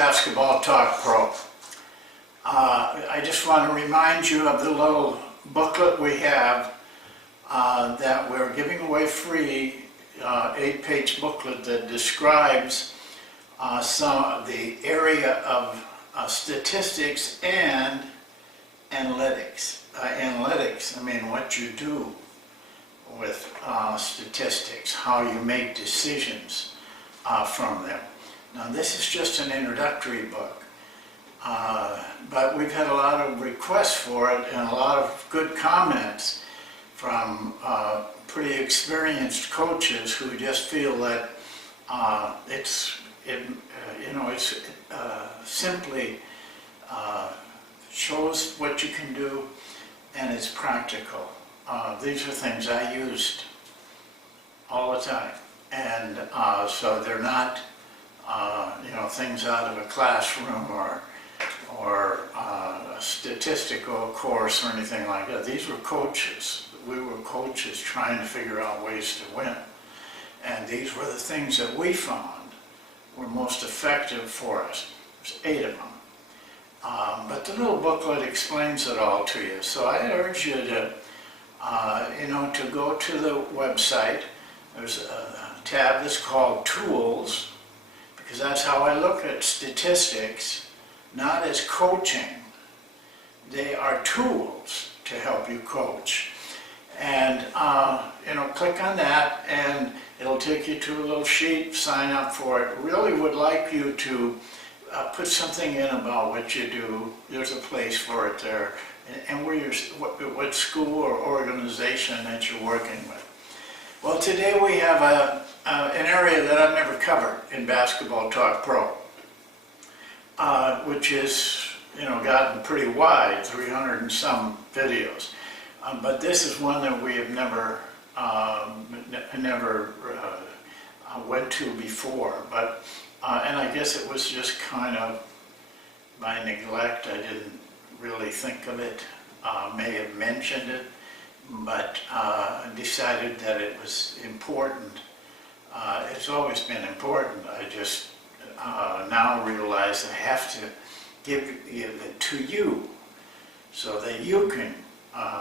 Basketball Talk Pro. I just want to remind you of the little booklet we have that we're giving away free, 8-page booklet that describes some of the area of statistics and analytics. Analytics, I mean what you do with statistics, how you make decisions from them. Now this is just an introductory book, but we've had a lot of requests for it and a lot of good comments from pretty experienced coaches who just feel that it simply shows what you can do and it's practical. These are things I used all the time, and so they're not things out of a classroom or a statistical course or anything like that. These were coaches. We were coaches trying to figure out ways to win, and these were the things that we found were most effective for us. There's 8 of them. But the little booklet explains it all to you. So I urge you to, to go to the website. There's a tab that's called Tools, because that's how I look at statistics, not as coaching. They are tools to help you coach. And, click on that and it'll take you to a little sheet, sign up for it. Really would like you to put something in about what you do. There's a place for it there, and where what school or organization that you're working with. Well, today we have an area that I've never covered in Basketball Talk Pro, which is gotten pretty wide, 300 and some videos. But this is one that we have never went to before. But and I guess it was just kind of by neglect. I didn't really think of it. May have mentioned it, but decided that it was important. It's always been important. I just now realize I have to give it to you so that you can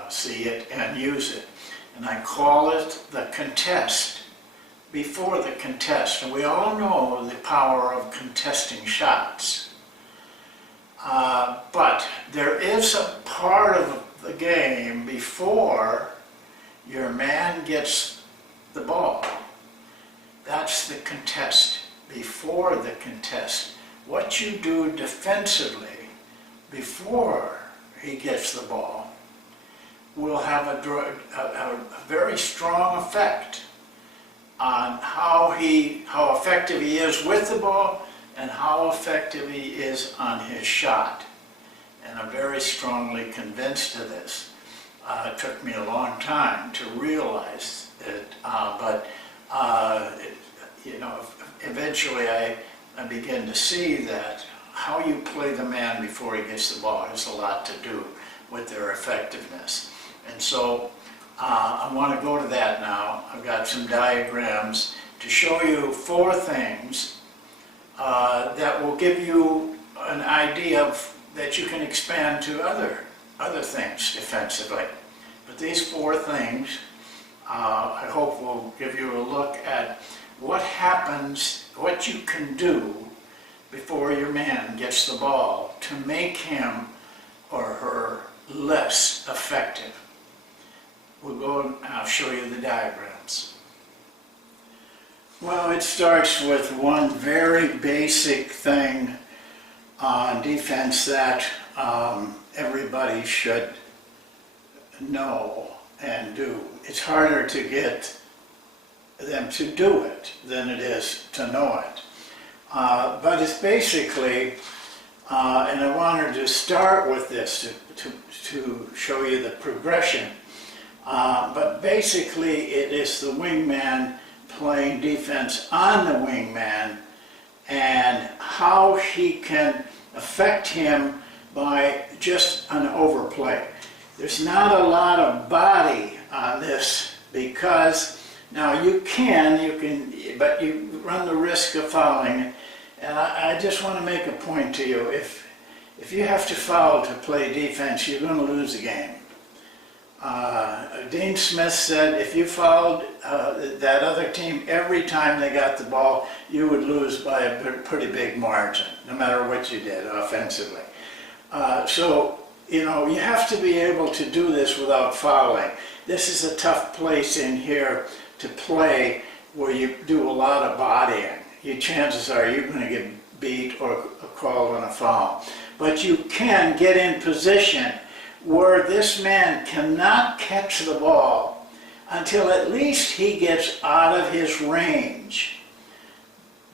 see it and use it. And I call it the contest. Before the contest, and we all know the power of contesting shots. But there is a part of the game before your man gets the ball. That's the contest. Before the contest. What you do defensively before he gets the ball will have a very strong effect on how effective he is with the ball and how effective he is on his shot. And I'm very strongly convinced of this. It took me a long time to realize it, but eventually I began to see that how you play the man before he gets the ball has a lot to do with their effectiveness. And so I want to go to that now. I've got some diagrams to show you 4 things that will give you an idea that you can expand to other things defensively. But these 4 things, I hope will give you a look at what happens, what you can do before your man gets the ball to make him or her less effective. We'll go and I'll show you the diagrams. Well, it starts with one very basic thing on defense that everybody should know and do. It's harder to get them to do it than it is to know it. But it's basically, and I wanted to start with this to show you the progression. But basically it is the wingman playing defense on the wingman and how he can affect him by just an overplay. There's not a lot of body on this because now you can, but you run the risk of fouling And I just want to make a point to you. If you have to foul to play defense, you're going to lose the game. Dean Smith said if you fouled that other team every time they got the ball, you would lose by a pretty big margin, no matter what you did offensively. So, you know, you have to be able to do this without fouling. This is a tough place in here to play where you do a lot of bodying. Your chances are you're going to get beat or called on a foul. But you can get in position where this man cannot catch the ball until at least he gets out of his range.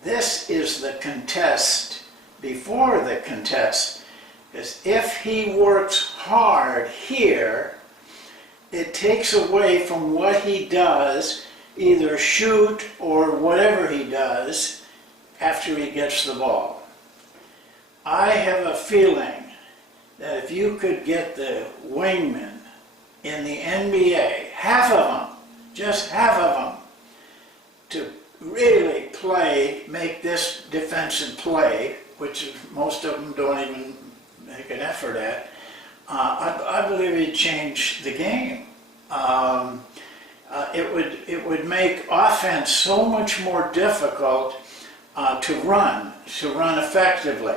This is the contest before the contest. Because if he works hard here, it takes away from what he does, either shoot or whatever he does, after he gets the ball. I have a feeling that if you could get the wingmen in the NBA, half of them, just half of them, to really play, make this defensive play, which most of them don't even make an effort at, I believe it'd change the game. It would make offense so much more difficult to run effectively.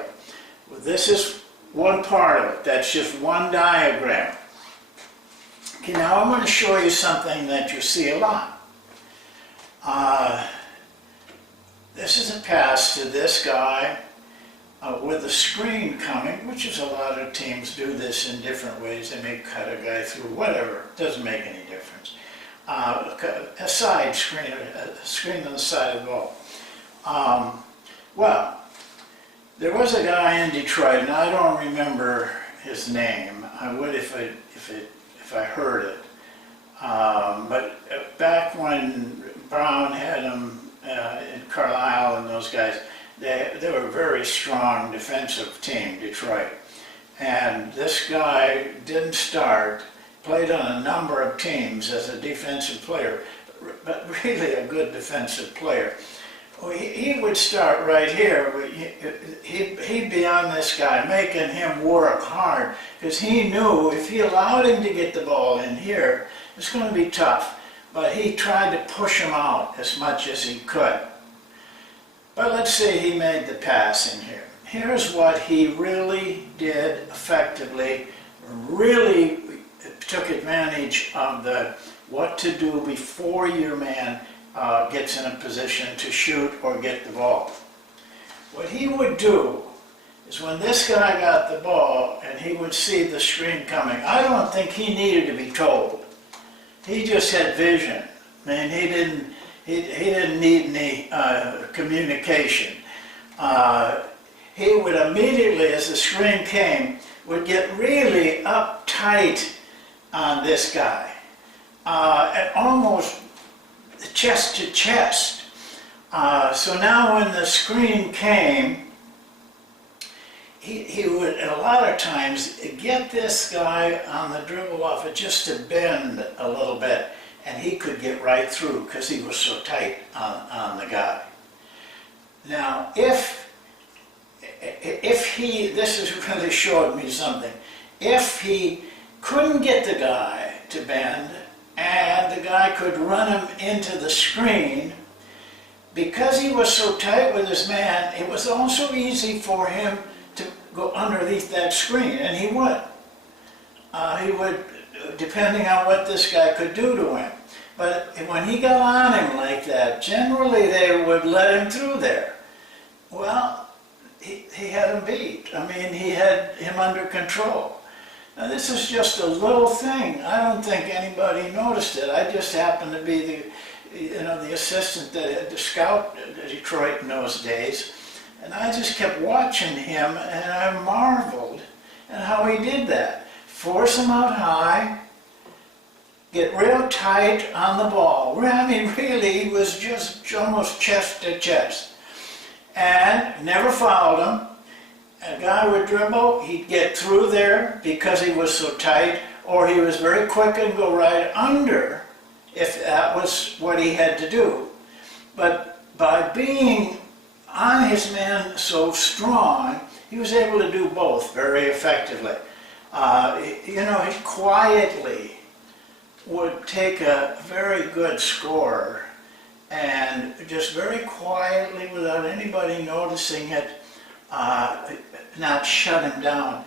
This is one part of it. That's just one diagram. Okay, now I'm going to show you something that you see a lot. This is a pass to this guy with a screen coming, which is a lot of teams do this in different ways. They may cut a guy through, whatever. It doesn't make any difference. A side screen, a screen on the side of the ball. Well, there was a guy in Detroit, and I don't remember his name. I would if I heard it. But back when Brown had him in Carlisle and those guys, they were a very strong defensive team, Detroit. And this guy didn't start, played on a number of teams as a defensive player, but really a good defensive player. Well, he would start right here. He'd be on this guy, making him work hard, because he knew if he allowed him to get the ball in here, it's going to be tough. But he tried to push him out as much as he could. But let's say he made the pass in here. Here's what he really did effectively, really took advantage of the what to do before your man gets in a position to shoot or get the ball. What he would do is when this guy got the ball and he would see the screen coming, I don't think he needed to be told. He just had vision. I mean, he didn't need any communication. He would immediately, as the screen came, would get really uptight on this guy, and almost chest to chest. So now when the screen came, he would, a lot of times, get this guy on the dribble off it just to bend a little bit, and he could get right through because he was so tight on the guy. Now, if he, this has really showed me something, if he couldn't get the guy to bend, and the guy could run him into the screen, because he was so tight with his man, it was also easy for him to go underneath that screen, and he would. He would, depending on what this guy could do to him. But when he got on him like that, generally they would let him through there. Well, he had him beat. I mean, he had him under control. Now this is just a little thing. I don't think anybody noticed it. I just happened to be the assistant that had the scout at Detroit in those days. And I just kept watching him, and I marveled at how he did that. Force him out high, get real tight on the ball. I mean, really, he was just almost chest to chest. And never fouled him. A guy would dribble, he'd get through there because he was so tight, or he was very quick and go right under if that was what he had to do. But by being on his man so strong, he was able to do both very effectively. You know, he quietly would take a very good scorer and just very quietly, without anybody noticing it, not shut him down,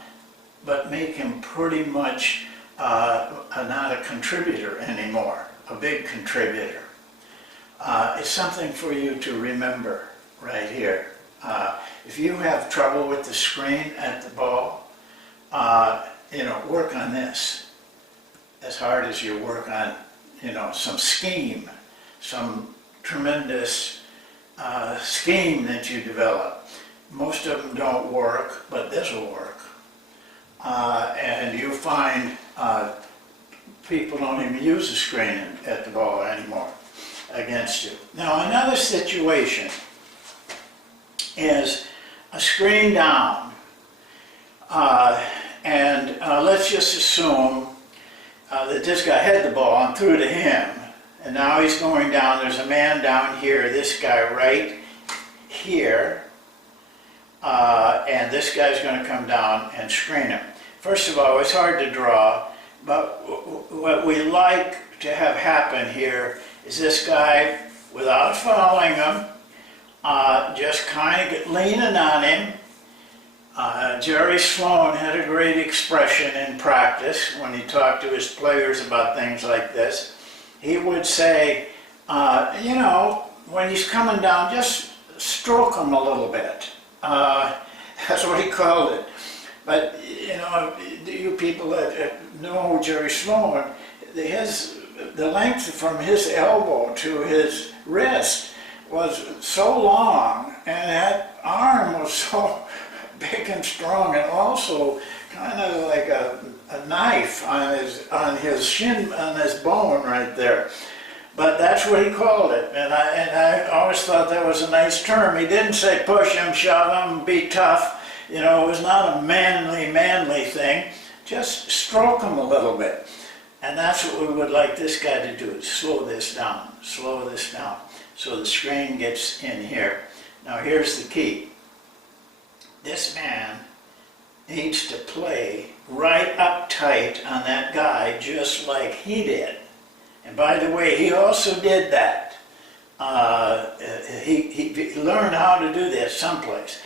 but make him pretty much not a contributor anymore, a big contributor. It's something for you to remember right here. If you have trouble with the screen at the ball, you know, work on this as hard as you work on, you know, some scheme, some tremendous scheme that you develop. Most of them don't work, but this will work. And you find people don't even use the screen at the ball anymore against you. Now another situation is a screen down, and let's just assume that this guy had the ball and threw to him, and now he's going down. There's a man down here, this guy right here, and this guy's going to come down and screen him. First of all, it's hard to draw, but what we like to have happen here is this guy, without following him, just kind of leaning on him. Jerry Sloan had a great expression in practice when he talked to his players about things like this. He would say, you know, when he's coming down, just stroke him a little bit. That's what he called it. But, you know, you people that know Jerry Sloan, the length from his elbow to his wrist was so long, and that arm was so big and strong, and also kind of like a knife on his shin, on his bone right there. But that's what he called it, and I always thought that was a nice term. He didn't say push him, shove him, be tough. You know, it was not a manly thing. Just stroke him a little bit. And that's what we would like this guy to do, is slow this down, so the screen gets in here. Now here's the key. This man needs to play right up tight on that guy just like he did. And by the way, he also did that. He learned how to do this someplace.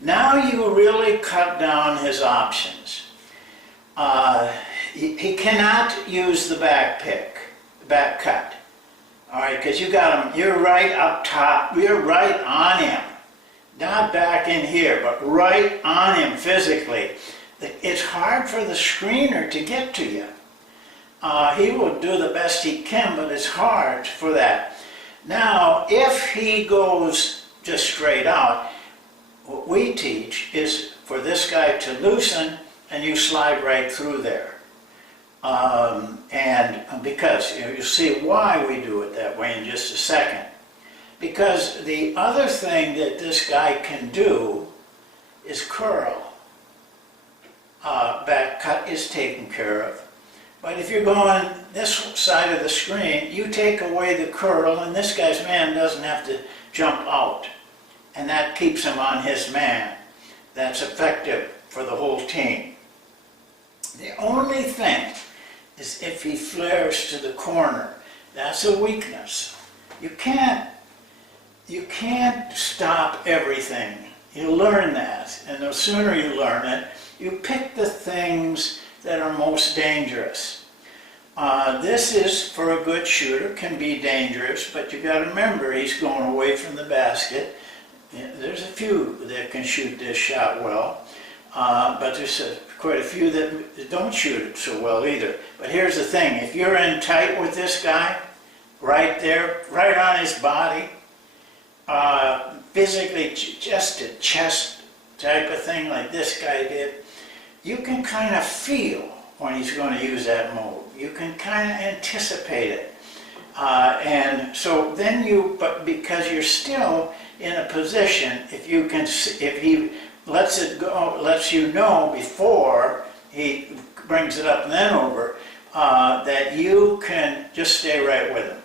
Now you really cut down his options. He cannot use the back cut. All right, because you got him, you're right up top, you're right on him. Not back in here, but right on him physically. It's hard for the screener to get to you. He will do the best he can, but it's hard for that. Now, if he goes just straight out, what we teach is for this guy to loosen and you slide right through there. And because you'll see why we do it that way in just a second. Because the other thing that this guy can do is curl. Back cut is taken care of. But if you're going this side of the screen, you take away the curl and this guy's man doesn't have to jump out. And that keeps him on his man. That's effective for the whole team. The only thing is if he flares to the corner. That's a weakness. You can't stop everything. You learn that, and the sooner you learn it, you pick the things that are most dangerous. This is, for a good shooter, can be dangerous, but you got to remember he's going away from the basket. There's a few that can shoot this shot well, but there's quite a few that don't shoot it so well either. But here's the thing, if you're in tight with this guy, right there, right on his body, physically just a chest type of thing like this guy did, you can kind of feel when he's going to use that move. You can kind of anticipate it. And so then but because you're still in a position, if he lets it go, lets you know before he brings it up and then over, that you can just stay right with him.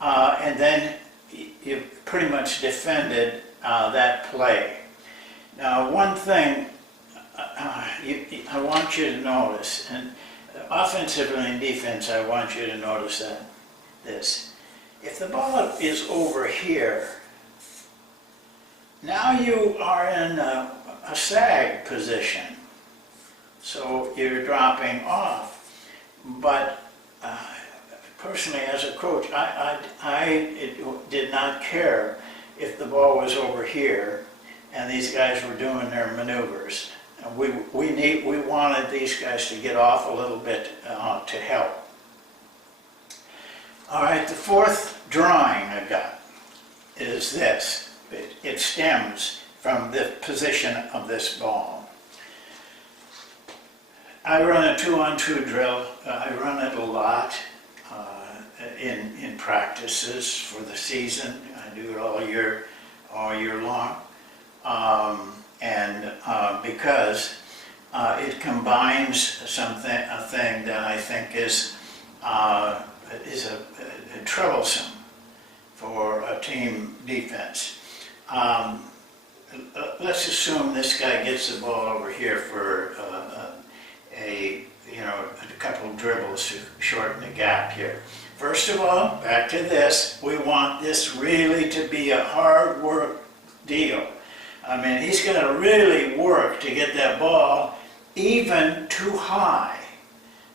And then you've pretty much defended that play. Now, one thing I want you to notice, and offensively and defense, I want you to notice this. If the ball is over here, now you are in a sag position, so you're dropping off. But personally, as a coach, I did not care if the ball was over here and these guys were doing their maneuvers. We wanted these guys to get off a little bit to help. All right, the fourth drawing I got is this. It stems from the position of this ball. I run a 2-on-2 drill. I run it a lot in practices for the season. I do it all year long. Because it combines a thing that I think is troublesome for a team defense. Let's assume this guy gets the ball over here for a couple of dribbles to shorten the gap here. First of all, back to this, we want this really to be a hard work deal. I mean, he's got to really work to get that ball even too high.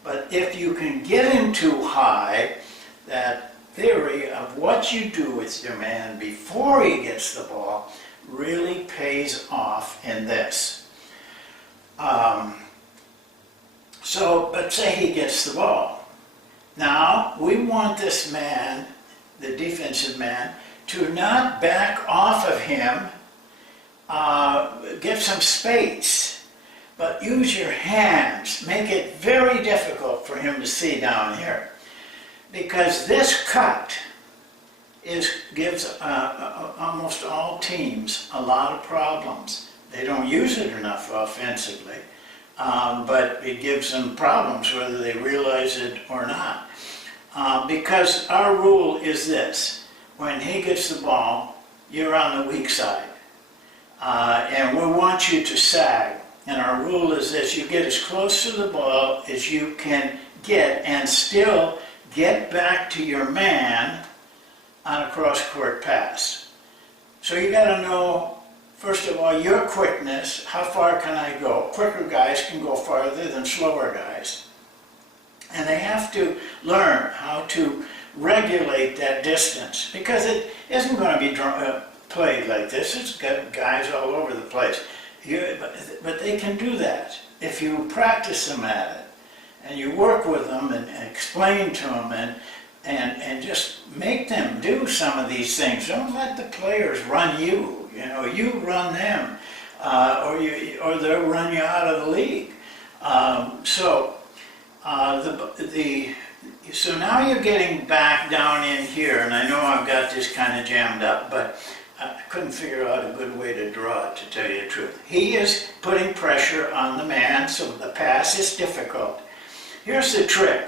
But if you can get him too high, that theory of what you do with your man before he gets the ball really pays off in this. But say he gets the ball. Now, we want this man, the defensive man, to not back off of him, get some space, but use your hands. Make it very difficult for him to see down here. Because this cut gives almost all teams a lot of problems. They don't use it enough offensively, but it gives them problems whether they realize it or not. Because our rule is this: when he gets the ball, you're on the weak side. And we want you to sag. And our rule is this: you get as close to the ball as you can get and still get back to your man on a cross-court pass. So you got to know, first of all, your quickness. How far can I go? Quicker guys can go farther than slower guys. And they have to learn how to regulate that distance, because it isn't going to be played like this. It's got guys all over the place. But they can do that if you practice them at it. And you work with them and explain to them and just make them do some of these things. Don't let the players run you. You run them, or they'll run you out of the league. So now you're getting back down in here, and I know I've got this kind of jammed up, but I couldn't figure out a good way to draw it, to tell you the truth. He is putting pressure on the man, so the pass is difficult. Here's the trick.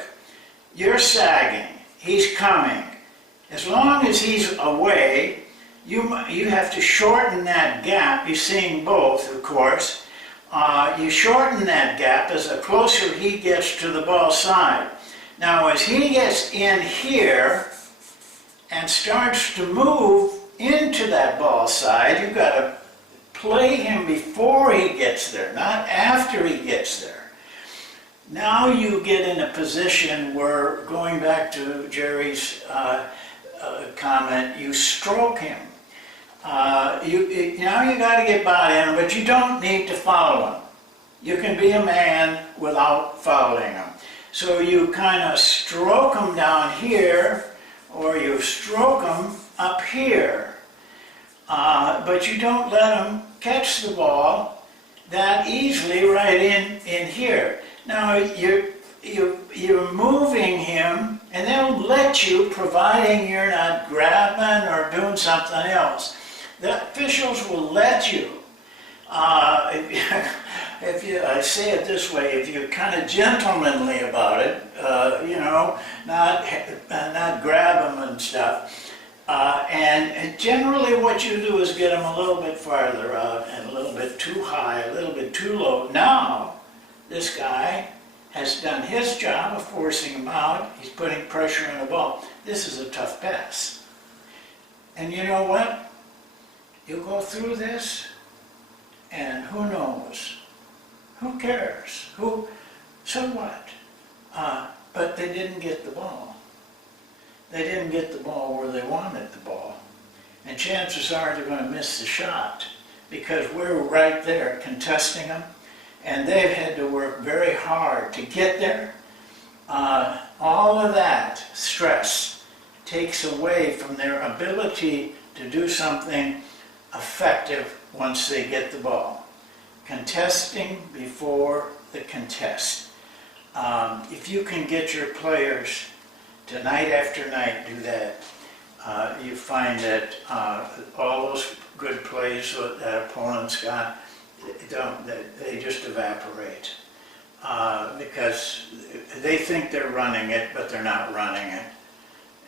You're sagging. He's coming. As long as he's away, you have to shorten that gap. You're seeing both, of course. You shorten that gap as the closer he gets to the ball side. Now, as he gets in here and starts to move into that ball side, you've got to play him before he gets there, not after he gets there. Now you get in a position where, going back to Jerry's comment, you stroke him. Now you got to get by him, but you don't need to follow him. You can be a man without following him. So you kind of stroke him down here, or you stroke him up here. But you don't let him catch the ball that easily right in here. Now you're moving him, and they'll let you, providing you're not grabbing or doing something else. The officials will let you. I say it this way: if you're kind of gentlemanly about it, not grab them and stuff, And generally what you do is get them a little bit farther out and a little bit too high, a little bit too low. Now, this guy has done his job of forcing him out. He's putting pressure on the ball. This is a tough pass. And you know what? You go through this, and who knows? Who cares? So what? But they didn't get the ball. They didn't get the ball where they wanted the ball. And chances are they're going to miss the shot because we're right there contesting them. And they've had to work very hard to get there. All of that stress takes away from their ability to do something effective once they get the ball. Contesting before the contest. If you can get your players to night after night do that, you find that all those good plays that opponents got, they just evaporate. Because they think they're running it, but they're not running it.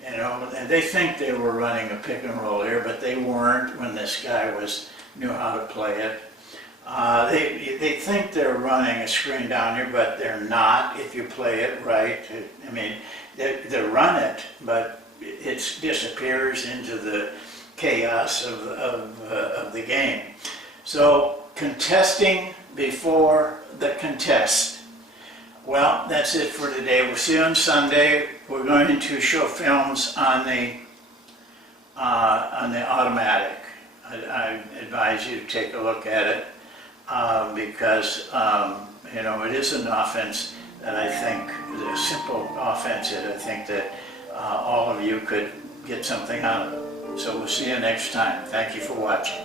You know, and they think they were running a pick and roll here, but they weren't when this guy knew how to play it. They think they're running a screen down here, but they're not if you play it right. I mean, they run it, but it disappears into the chaos of the game. So, contesting before the contest. Well, that's it for today. We'll see you on Sunday. We're going to show films on the automatic. I advise you to take a look at it because you know, it is an offense that I think, a simple offense that I think that all of you could get something out of it. So we'll see you next time. Thank you for watching.